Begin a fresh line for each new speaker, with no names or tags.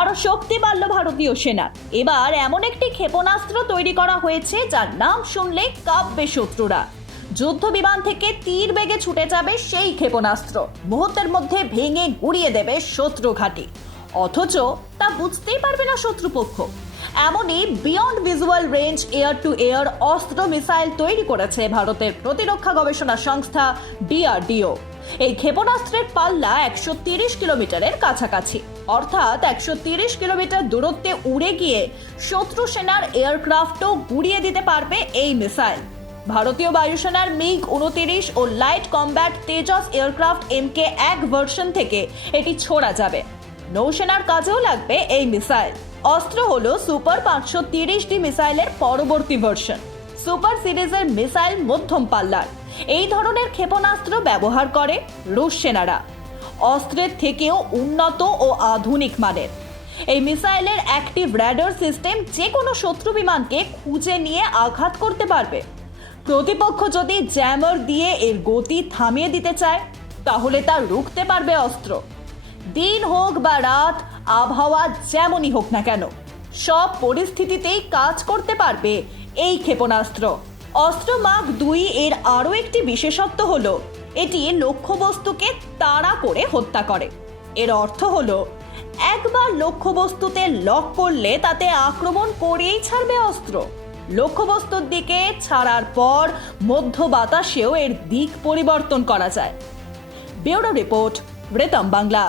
আরও শক্তি বাড়ল ভারতীয় সেনার এবার এমন একটি ক্ষেপণাস্ত্র তৈরি করা হয়েছে, যার নাম শুনলে কাঁপবে শত্রুরা। যুদ্ধ বিমান থেকে তীর বেগে ছুটে যাবে সেই ক্ষেপণাস্ত্র। মুহূর্তের মধ্যে ভেঙে গুড়িয়ে দেবে শত্রু ঘাঁটি। অথচ তা বুঝতেই পারবে না শত্রুপক্ষ। এমনই beyond visual range air to air অস্ত্র মিসাইল তৈরি করেছে ভারতের প্রতিরক্ষা গবেষণা সংস্থা ডিআরডিও এই ক্ষেপণাস্ত্রের পাল্লা একশো তিরিশ কিলোমিটারের কাছাকাছি। অর্থাৎ একশো তিরিশ কিলোমিটার দূরত্বে উড়ে গিয়ে শত্রু সেনার এয়ারক্রাফটও গুড়িয়ে দিতে পারবে এই মিসাইল। ভারতীয় বায়ুসেনার মিগ উনতিরিশ ও light combat Tejas aircraft Mk এক ভার্সন থেকে এটি ছোড়া যাবে। নৌসেনার কাজেও লাগবে এই মিসাইল। অস্ত্র হল সুপার পাঁচশো তিরিশ ডি মিসাইলের পরবর্তী ভার্সন। সুপার সিরিজের মিসাইল মধ্যম পাল্লার। এই ধরনের ক্ষেপণাস্ত্র ব্যবহার করে রুশ সেনারা। অস্ত্রের থেকেও উন্নত ও আধুনিক মানের। এই মিসাইলের অ্যাক্টিভ র্যাডার সিস্টেম যে কোনো শত্রু বিমানকে খুঁজে নিয়ে আঘাত করতে পারবে। প্রতিপক্ষ যদি জ্যামার দিয়ে এর গতি থামিয়ে দিতে চায়, তাহলে তা রুখতে পারবে অস্ত্র। দিন হোক বা রাত, আবহাওয়া যেমনই হোক না কেন, সব পরিস্থিতিতেই কাজ করতে পারবে এই ক্ষেপণাস্ত্র। অস্ত্র মার্ক দুই এর আরও একটি বিশেষত্ব হলো, এটি লক্ষ্যবস্তুকে তাড়া করে হত্যা করে। এর অর্থ হলো, একবার লক্ষ্যবস্তুতে লক করলে তাতে আক্রমণ করেই ছাড়বে অস্ত্র। লক্ষ্যবস্তুর দিকে ছাড়ার পর মধ্য বাতাসেও এর দিক পরিবর্তন করা যায়। ব্যুরো রিপোর্ট, রেতম বাংলা।